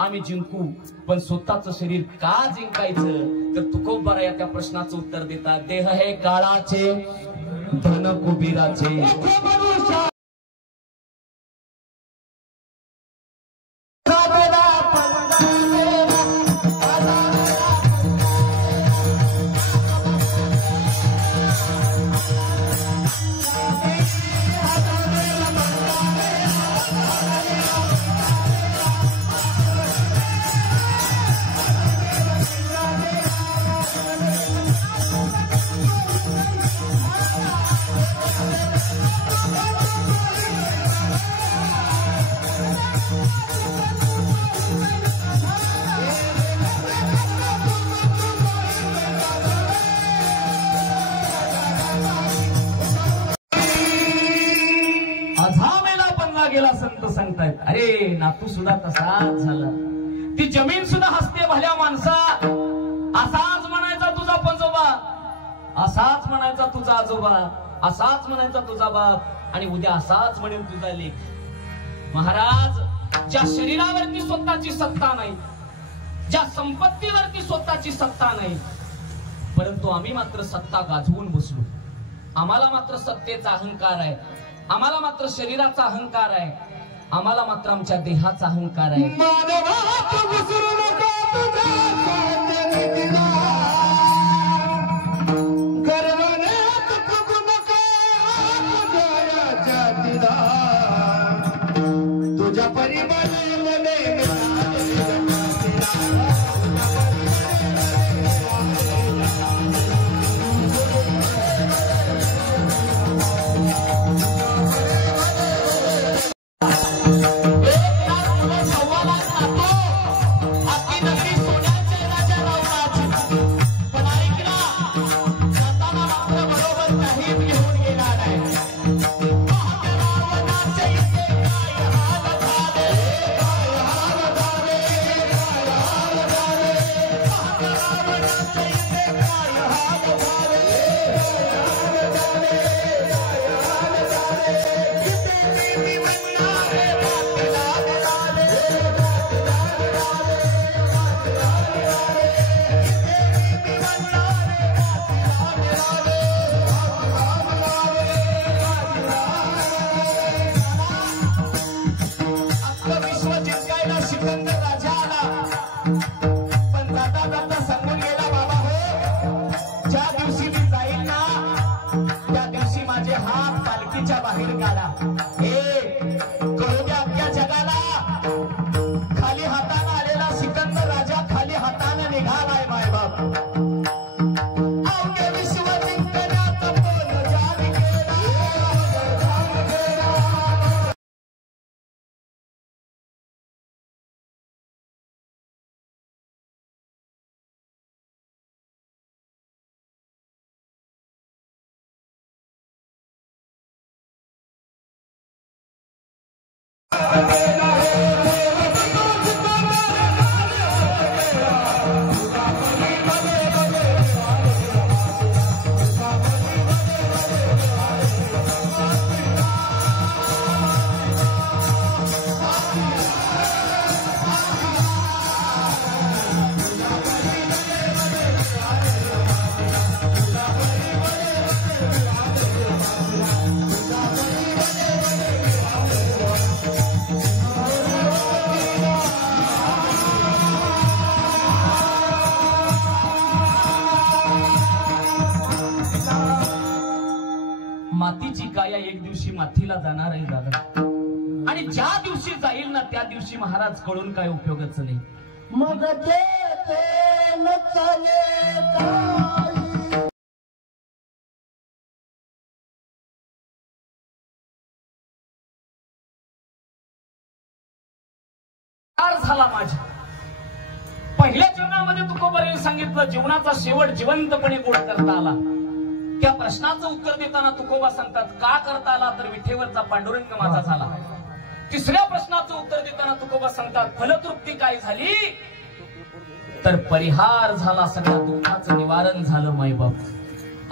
आम्ही जिंकू. पण स्वतःचं शरीर का जिंकायचं? तर तुकोबाराया त्या प्रश्नाचं उत्तर देतात. देह हे काळाचे, धन कुबीराचे. गेला संत सांगतायत. अरे नातू सुद्धा तसाच झाला. ती जमीन सुद्धा हसते भल्या माणसा. असाच म्हणायचा तुझा पंजोबा, असाच म्हणायचा तुझा आजोबा, असाच म्हणायचा तुझा बाप, आणि उद्या असाच म्हणेल तुझा लेख. महाराज, ज्या शरीरावरती स्वतःची सत्ता नाही, ज्या संपत्तीवरती स्वतःची सत्ता नाही, परंतु आम्ही मात्र सत्ता गाजवून बसलो. आम्हाला मात्र सत्तेचा अहंकार आहे, आम्हाला मात्र शरीराचा अहंकार आहे, आम्हाला मात्र आमच्या देहाचा अहंकार आहे. तुझ्या परिवार मातीची काया एक दिवशी मातीला जाणार आहे दादा, आणि ज्या दिवशी जाईल ना त्या दिवशी महाराज कळून काय उपयोगच नाही. मग ते न चाले झाला माझ्या पहिल्या जीवनामध्ये तुकोबाने सांगितलं, जीवनाचा शेवट जिवंतपणे गोड करता आला. त्या प्रश्नाचं उत्तर देताना तुकोबा सांगतात, का करता आला, तर विठेवरचा पांडुरंग माझा झाला. तिसऱ्या प्रश्नाचं उत्तर देताना तुकोबा सांगतात, फलतृप्ती काय झाली, तर परिहार झाला, सगळ्या दुःखाचं निवारण झालं. मायबाप,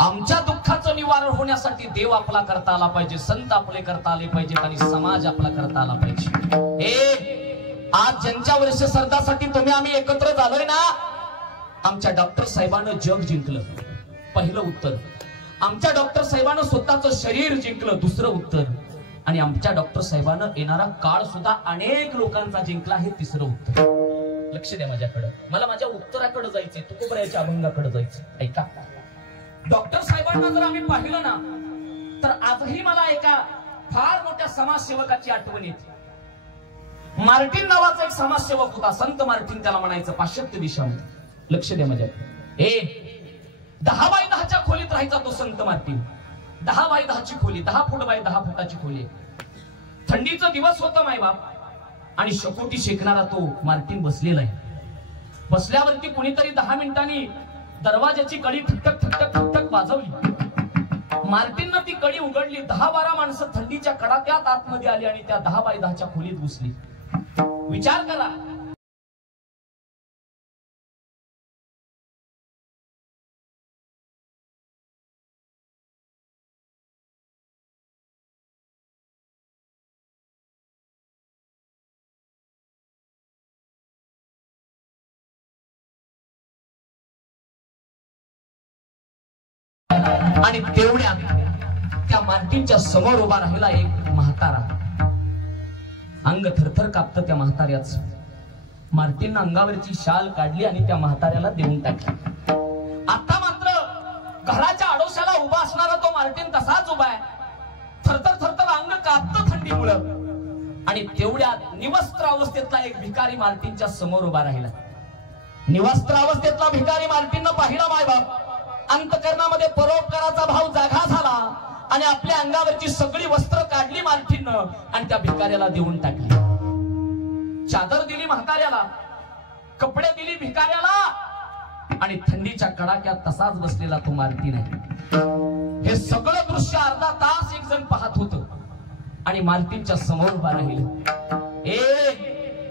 आमच्या दुःखाचं निवारण होण्यासाठी देव आपला करता आला पाहिजे, संत आपले करता आले पाहिजेत, आणि समाज आपला करता आला पाहिजे. आज ज्यांच्या वर्ष श्रद्धासाठी तुम्ही आम्ही एकत्र झालोय ना, आमच्या डॉक्टर साहेबांना जग जिंकलं, पहिलं उत्तर. आमच्या डॉक्टर साहेबांना स्वतःचं शरीर जिंकलं, दुसरं उत्तर. आणि आमच्या डॉक्टर साहेबांना येणारा काळ सुद्धा अनेक लोकांचा जिंकला, हे तिसरं उत्तर. लक्ष द्या माझ्याकडे, मला माझ्या उत्तराकडे जायचंय, तुकोबरायाच्या अभंगाकडे जायचं. ऐका, डॉक्टर साहेबांना जर आम्ही पाहिलं ना, तर आजही मला एका फार मोठ्या समाजसेवकाची आठवण येते. मार्टिन नावाचा एक समाजसेवक होता, संत मार्टिन त्याला म्हणायचं, पाश्चात्य देशामध्ये. लक्ष द्या माझ्याकडे. 10 बाय 10च्या खोलीत राहायचा तो संत मार्टिन. 10 बाय 10ची खोली, 10 फूट बाय 10 फुटाची खोली. थंडीचा दिवस होता मायबाप, आणि शकोटी शेकणारा तो मार्टिन बसलेला आहे. बसल्यावरती कुणीतरी 10 मिनिटांनी दरवाजाची कडी ठकठक ठकठक ठकठक वाजवली. मार्टिननं ती कडी उघडली. 10-12 माणसं थंडीच्या कडाक्यात आतमध्ये आली आणि त्या 10x10च्या खोलीत घुसली. विचार करा, आणि तेवढ्यात त्या मार्टिनच्या समोर उभा राहिला एक म्हातारा. अंग थरथर कापतं त्या म्हाताऱ्याच. मार्टिननं अंगावरची शाल काढली आणि त्या म्हाताऱ्याला देऊन टाकली. आता मात्र घराच्या आडोशाला उभा असणारा तो मार्टिन तसाच उभा आहे. थरथर थरथर अंग कापतं थंडीमुळं. आणि तेवढ्यात निवस्त्र अवस्थेतला एक भिकारी मार्टिनच्या समोर उभा राहिला. निवस्त्र अवस्थेतला भिकारी मार्टिननं पाहिला मायबाप. अंतकरणामध्ये परोपकाराचा भाव जागा झाला आणि आपल्या अंगावरची सगळी वस्त्र काढली मार्टिननं आणि त्या भिकाऱ्याला देऊन टाकली. चादर दिली म्हाताऱ्याला, कपडे दिली भिकाऱ्याला आणि थंडीच्या कडाक्यात तसाच बसलेला तो मार्टिन आहे. हे सगळं दृश्य अर्धा तास एक जण पाहत होतं आणि मार्टिनच्या समोर उभा राहिलं.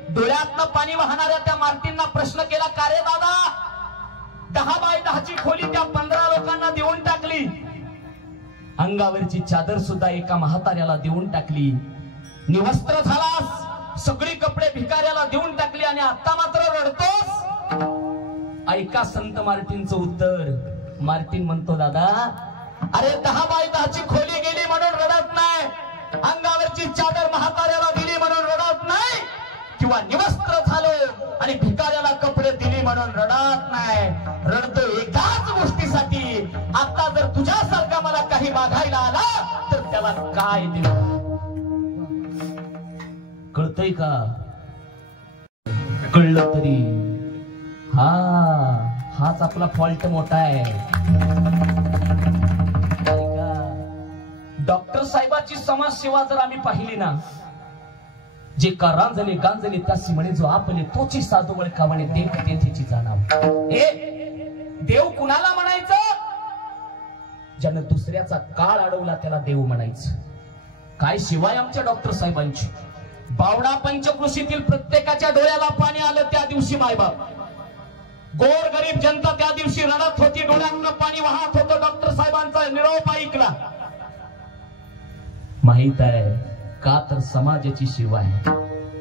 डोळ्यातनं पाणी वाहणाऱ्या त्या मार्टिनना प्रश्न केला, का रे दादा, 10x10ची खोली त्या 15 लोकांना देऊन टाकली, अंगावरची चादर सुद्धा एका म्हाताऱ्याला देऊन टाकली, निवस्त्र झालास, सगळी कपडे भिकाऱ्याला देऊन टाकली आणि आता मात्र रडतोस? ऐका संत मार्टिनचं उत्तर. मार्टिन म्हणतो, दादा, अरे 10x10ची खोली गेली म्हणून रडत नाही, अंगावरची चादर म्हाताऱ्याला दिली म्हणून रडत नाही, किंवा निवस्त्र झालो आणि भिकाऱ्याला कपडे दिली म्हणून रडत नाही. रडतो एकाच गोष्टीसाठी, आता जर तुझ्यासारखा मला काही मागायला आला तर त्याला काय दिलं. कळतंय का? कळलं तरी हाच आपला फॉल्ट मोठा आहे. डॉक्टर साहेबाची समाजसेवा जर आम्ही पाहिली ना, जे का रांजले गांजले त्यासी म्हणे जो आपले तोची साधुवळ का म्हणे देख तेथीची जाणाव. देव कुणाला म्हणायचं? ज्यानं दुसऱ्याचा काळ अडवला त्याला देव म्हणायचं. काय शिवाय आमच्या डॉक्टर साहेबांची बावडा पंचकृषीतील प्रत्येकाच्या डोळ्याला पाणी आलं त्या दिवशी. मायबाप, गोर गरीब जनता त्या दिवशी रडत होती, डोळ्यातनं पाणी वाहत होतं. डॉक्टर साहेबांचा निरोप ऐकला. माहित आहे का? तर समाजाची सेवा आहे.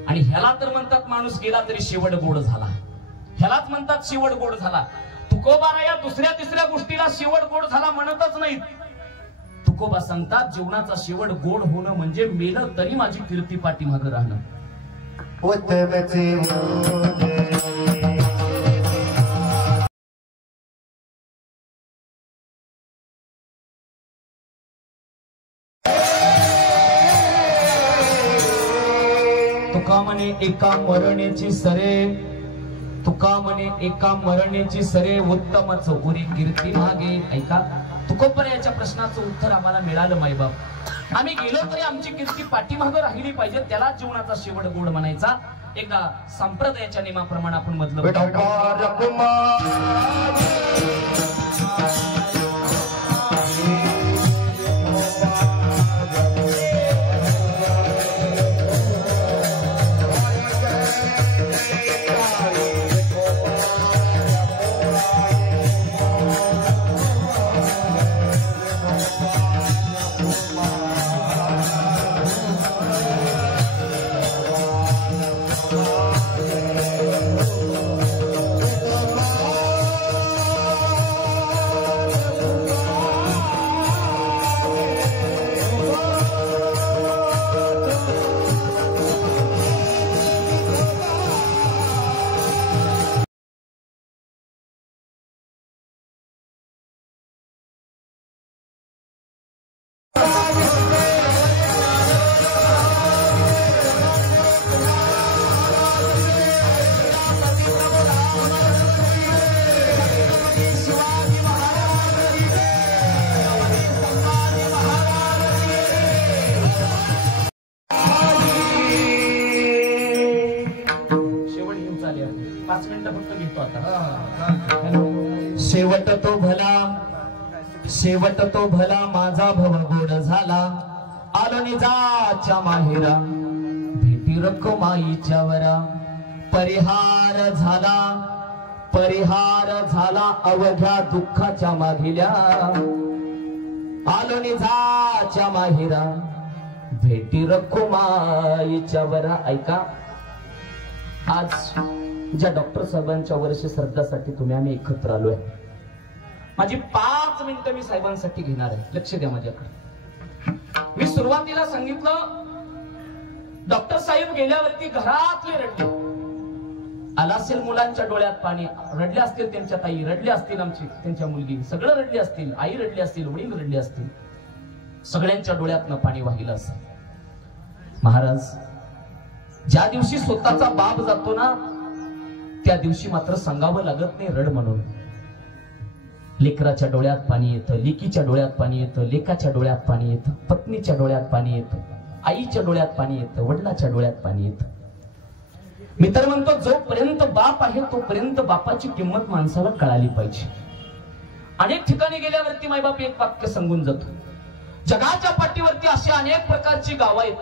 आणि ह्याला तर म्हणतात माणूस गेला तरी शेवट गोड झाला. ह्यालाच म्हणतात शेवट गोड झाला. तुकोबा या दुसऱ्या तिसऱ्या गोष्टीला शेवट गोड झाला म्हणतच नाहीत. तुकोबा सांगतात, जीवनाचा शेवट गोड होणं म्हणजे मेलं तरी माझी कीर्ती पाठीमागं राहणं. तुका म्हणे एका मरणेची सरे, तुका म्हणे एका मरणेची सरे, उत्तम चौगुरी कीर्ती मागे. ऐका, तुकोबर याच्या प्रश्नाचं उत्तर आम्हाला मिळालं. मायबाप, आम्ही गेलो तरी आमची कीर्ती पाठीमागं राहिली पाहिजे, त्याला जीवनाचा शेवट गोड म्हणायचा. एकदा संप्रदायाच्या नियमाप्रमाणे आपण मधलं शेवट तो भला माझा भवगोड झाला, आलो निजाच्या माहेरा, भेटी रखुमाईच्या वरा, परिहार झाला अवघ्या दुःखाच्या मागिल्या, आलो निजाच्या माहेरा, भेटी रखुमाईच्या वरा. ऐका, आज ज्या डॉक्टर साहेबांच्या वर्ष श्रद्धासाठी तुम्ही आम्ही एकत्र आलोय, माझी 5 मिनिटं मी साहेबांसाठी घेणार आहे. लक्ष द्या माझ्याकडे. मी सुरुवातीला सांगितलं, डॉक्टर साहेब गेल्यावरती घरातले रडले. आला असेल मुलांच्या डोळ्यात पाणी, रडले असतील त्यांच्या ताई, रडले असतील आमची त्यांच्या मुलगी, सगळं रडले असतील, आई रडली असतील, वडील रडले असतील, सगळ्यांच्या डोळ्यातनं पाणी वाहिलं असेल. महाराज, ज्या दिवशी स्वतःचा बाप जातो ना, त्या दिवशी मात्र सांगावं लागत नाही रड म्हणून. लेकराच्या डोळ्यात पाणी येतं, लेकीच्या डोळ्यात पाणी येतं, लेकाच्या डोळ्यात पाणी येतं, पत्नीच्या डोळ्यात पाणी येतं, आईच्या डोळ्यात पाणी येतं, वडिलाच्या डोळ्यात पाणी येतं. मी तर म्हणतो, जोपर्यंत बाप आहे तोपर्यंत बापाची किंमत माणसाला कळाली पाहिजे. अनेक ठिकाणी गेल्यावरती मायबाप एक वाक्य सांगून जातो. जगाच्या पाठीवरती अशी अनेक प्रकारची गावं आहेत.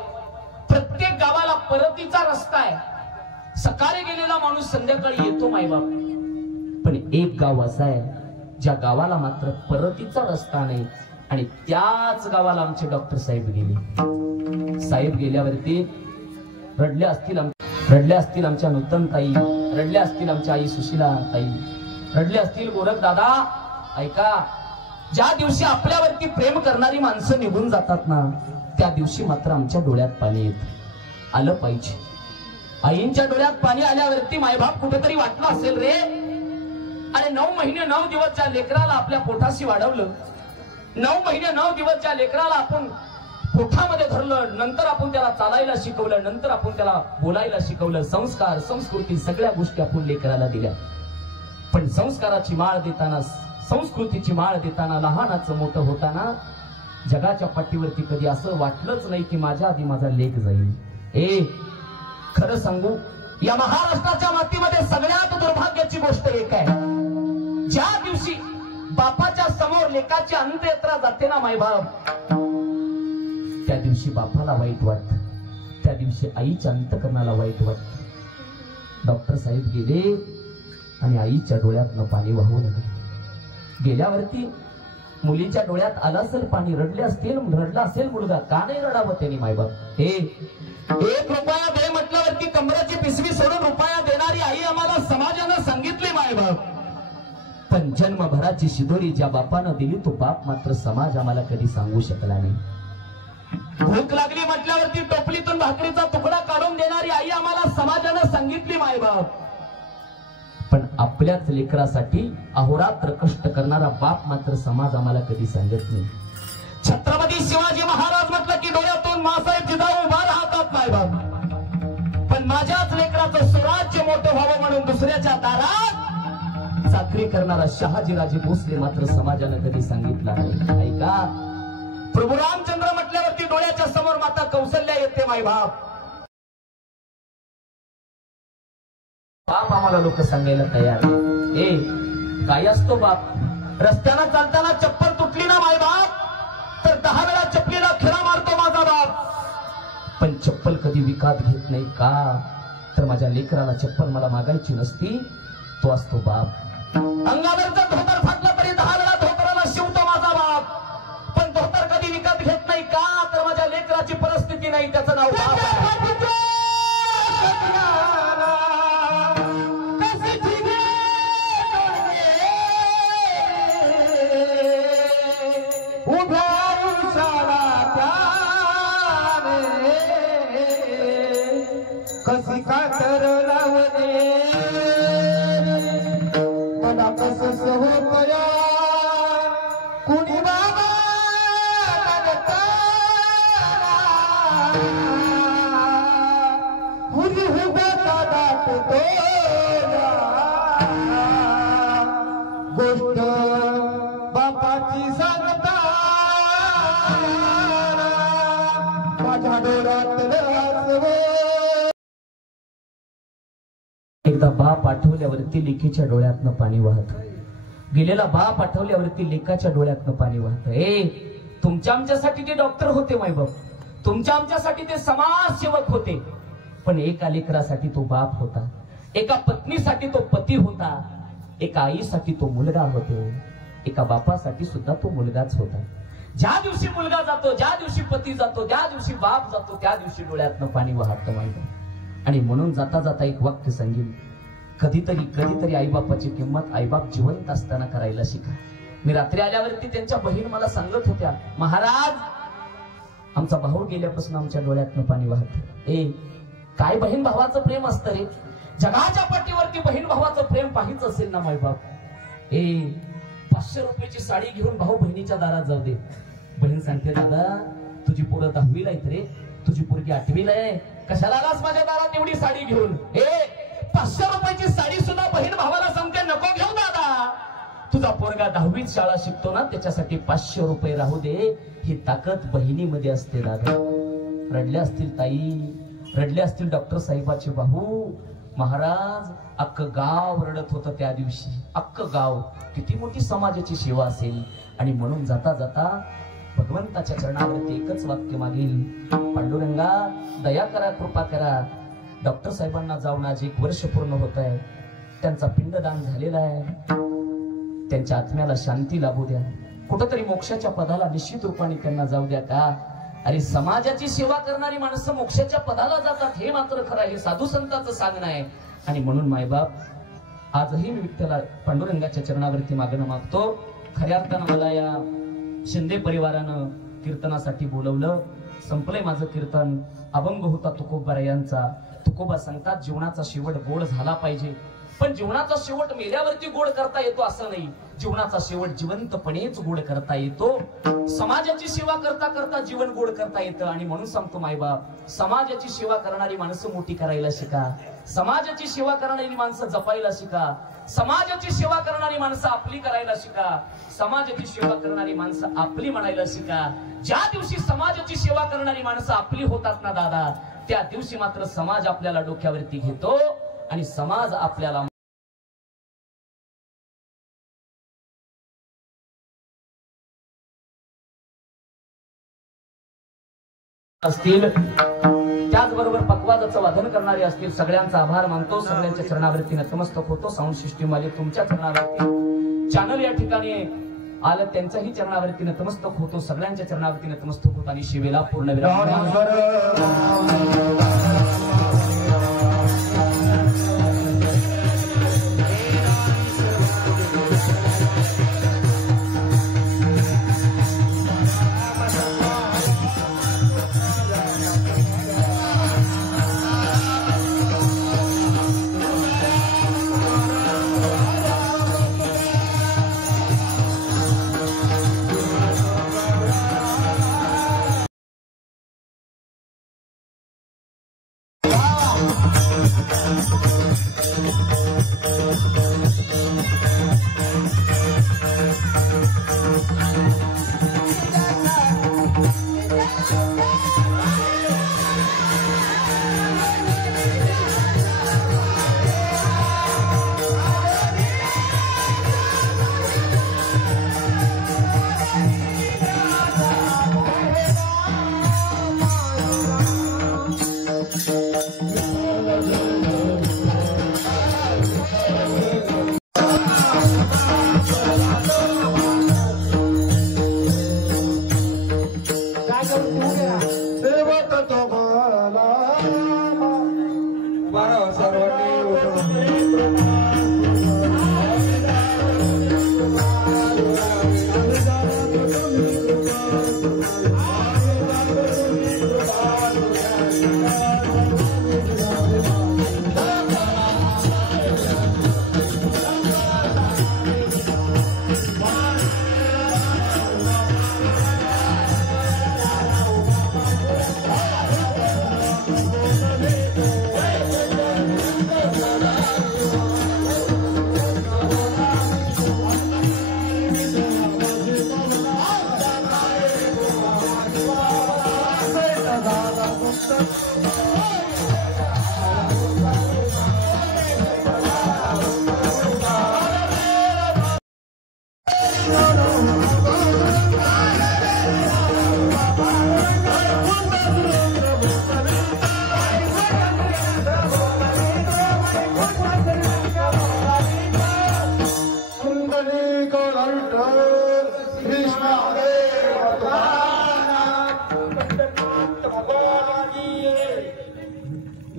प्रत्येक गावाला परतीचा रस्ता आहे. सकाळी गेलेला माणूस संध्याकाळी येतो मायबाप. पण एक गाव असं आहे ज्या गावाला मात्र परतीचा रस्ता नाही, आणि त्याच गावाला आमचे डॉक्टर साहेब गेले. साहेब गेल्यावरती रडल्या असतील आमच्या नूतन ताई, रडल्या असतील आमच्या आई सुशीला ताई, रडले असतील गोरख दादा. ऐका, ज्या दिवशी आपल्यावरती प्रेम करणारी माणसं निघून जातात ना, त्या दिवशी मात्र आमच्या डोळ्यात पाणी येत. आलं पाहिजे. आईंच्या डोळ्यात पाणी आल्यावरती मायबाप कुठेतरी वाटलं असेल रे. आणि 9 महिने 9 दिवस ज्या लेकराला आपल्या पोटाशी वाढवलं, 9 महिने 9 दिवस ज्या लेकराला आपण पोटामध्ये धरलं, नंतर आपण त्याला चालायला शिकवलं, नंतर आपण त्याला बोलायला शिकवलं, संस्कार संस्कृती सगळ्या गोष्टी आपण लेकराला दिल्या. पण संस्काराची माळ देताना, संस्कृतीची माळ देताना, लहानाचं मोठं होताना जगाच्या पाठीवरती कधी असं वाटलंच नाही की माझ्या आधी माझा लेक जाईल. खरं सांगू, या महाराष्ट्राच्या मातीमध्ये सगळ्यात दुर्भाग्याची गोष्ट एक आहे, ज्या दिवशी बापाच्या समोर लेकाची अंत्ययात्रा जाते ना मायबाप, त्या दिवशी बापाला वाईट वाटतं, त्या दिवशी आईच्या अंतकरणाला वाईट वाटतं. डॉक्टर साहेब गेले आणि आईच्या डोळ्यातनं पाणी वाहू लागले. गेल्यावरती मुलीच्या डोळ्यात आलं असेल पाणी, रडला असेल मुलगा, का नाही रडावं त्यांनी मायबाप. 1 रुपया दे म्हटल्यावरती कमराची पिशवी सोडून रुपया देणारी आई आम्हाला समाजानं सांगितली मायबाप. पण जन्मभराची शिदोरी ज्या बापानं दिली, तो बाप मात्र समाज आम्हाला कधी सांगू शकला नाही. भूक लागली म्हटल्यावरती टोपलीतून भाकरीचा तुकडा काढून देणारी आई आम्हाला समाजानं सांगितली मायबाप. पण आपल्याच लेकरासाठी अहोरात्र कष्ट करणारा बाप मात्र समाज आम्हाला कधी सांगत नाही. छत्रपती शिवाजी महाराज म्हटलं की डोळ्यातून मासाहेब जिजाऊ उभा राहतात मायबाप. पण माझ्याच लेकराचं स्वराज्य मोठं व्हावं म्हणून दुसऱ्याच्या दारात चाकरी करणारा शहाजीराजे भोसले मात्र समाजानं कधी सांगितलं नाही. ऐका, प्रभू रामचंद्र म्हटल्यावरती डोळ्याच्या समोर माता कौशल्या येते मायबाप. बाप आम्हाला लोक सांगायला तयार. काय असतो बाप? रस्त्यानं चालताना चप्पल तुटली ना मायबाप, तर 10 वेळा चप्पलीला खिळा मारतो माझा बाप. पण चप्पल कधी विकत घेत नाही का? तर माझ्या लेकराला चप्पल मला मागायची नसती, तो असतो बाप. अंगावरचं धोतर फाटलं तरी 10 वेळा धोतराला शिवतो माझा बाप. पण धोतर कधी विकत घेत नाही का? तर माझ्या लेकराची परिस्थिती नाही, त्याचं नाव बाप आहे. कशी कातर लावणे मला कसं होतया कुणी बाबा मुली हुबेता दाटतो गोष्ट बापाची सांगता माझ्या डोळ्यात एकदा बाप आठवल्यावरती लेकीच्या डोळ्यातनं पाणी वाहत. गेलेला बाप आठवल्यावरती लेकाच्या डोळ्यातनं पाणी वाहतं. तुमच्या आमच्यासाठी ते डॉक्टर होते मायबाप, तुमच्या आमच्यासाठी ते समाजसेवक होते, पण एका लेकरासाठी तो बाप होता, एका पत्नीसाठी तो पती होता, एका आईसाठी तो मुलगा होते, एका बापासाठी सुद्धा तो मुलगाच होता. ज्या दिवशी मुलगा जातो, ज्या दिवशी पती जातो, ज्या दिवशी बाप जातो, त्या दिवशी डोळ्यातनं पाणी वाहतं मायबाप. आणि म्हणून जाता जाता एक वाक्य सांगेल, कधीतरी आईबापाची किंमत आईबाप जिवंत असताना करायला शिका. मी रात्री आल्यावरती त्यांच्या बहीण मला सांगत होत्या, महाराज आमचा भाऊ गेल्यापासून आमच्या डोळ्यातनं पाणी वाहतं. काय बहीण भावाचं प्रेम असतं रे. जगाच्या पाठीवरती बहीण भावाचं प्रेम पाहिजे असेल ना मायबाप, 500 रुपयाची साडी घेऊन भाऊ बहिणीच्या दारात जाऊ दे. बहीण सांगते, दादा तुझी पोरं 10वीला आहेत रे, तुझी पोरगी 8वीला आहे, कशाला आलास माझ्या दारात एवढी साडी घेऊन. 500 रुपयाची साडी सुद्धा बहीण भावाला सांगते, नको घेऊ दादा, तुझा पोरगा 10वीत शाळा शिकतो ना, त्याच्यासाठी 500 रुपये राहू दे. ही ताकद बहिणीमध्ये असते दादा. रडले असतील ताई, रडले असतील डॉक्टर साहेबाचे भाऊ. महाराज अख्खं गाव रडत होतं त्या दिवशी, अख्खं गाव. किती मोठी समाजाची सेवा असेल. आणि म्हणून जाता जाता भगवंताच्या चरणावरती एकच वाक्य मागेल, पांडुरंगा दया करा, कृपा करा. डॉक्टर साहेबांना जाऊन आज 1 वर्ष पूर्ण होत आहे, त्यांचा पिंडदान झालेला आहे, त्यांच्या आत्म्याला शांती लाभू द्या, कुठंतरी मोक्षाच्या पदाला निश्चित रूपाने त्यांना जाऊ द्या का. अरे समाजाची सेवा करणारी माणसं मोक्षाच्या पदाला जातात, हे मात्र खरं आहे, साधू संतांचं सांगणं आहे. आणि म्हणून मायबाप आजही मी विठ्ठला पांडुरंगाच्या चरणावरती मागणं मागतो. खऱ्या अर्थानं मला या शिंदे परिवारानं कीर्तनासाठी बोलवलं. संपलंय माझं कीर्तन. अभंग होता तुकोबारायांचा. तुकोबा सांगतात, जीवनाचा शेवट गोड झाला पाहिजे, पण जीवनाचा शेवट मेल्यावरती गोड करता येतो असं नाही. जीवनाचा शेवट जिवंतपणेच गोड करता येतो. समाजाची सेवा करता करता जीवन गोड करता येतं. आणि म्हणून सांगतो मायबाप, समाजाची सेवा करणारी माणसं मोठी करायला शिका, समाजाची सेवा करणारी माणसं जपायला शिका, समाजाची सेवा करणारी माणसं आपली करायला शिका, समाजाची सेवा करणारी माणसं आपली म्हणायला शिका. ज्या दिवशी समाजाची सेवा करणारी माणसं आपली होतात ना दादा, त्या दिवशी मात्र समाज आपल्याला डोक्यावरती घेतो आणि समाज आपल्याला असतील. त्याचबरोबर पक्वादाचं वादन करणारे असतील. सगळ्यांचा आभार मानतो, सगळ्यांच्या चरणावरती नतमस्तक होतो. साऊंड सिस्टीम वाले तुमच्या चरणावरती, चॅनल या ठिकाणी आलं त्यांच्याही चरणावरती नतमस्तक होतो, सगळ्यांच्या चरणावरती नतमस्तक होतो. आणि शिवेला पूर्ण विराम.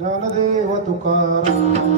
ज्ञानदेव तुकाराम.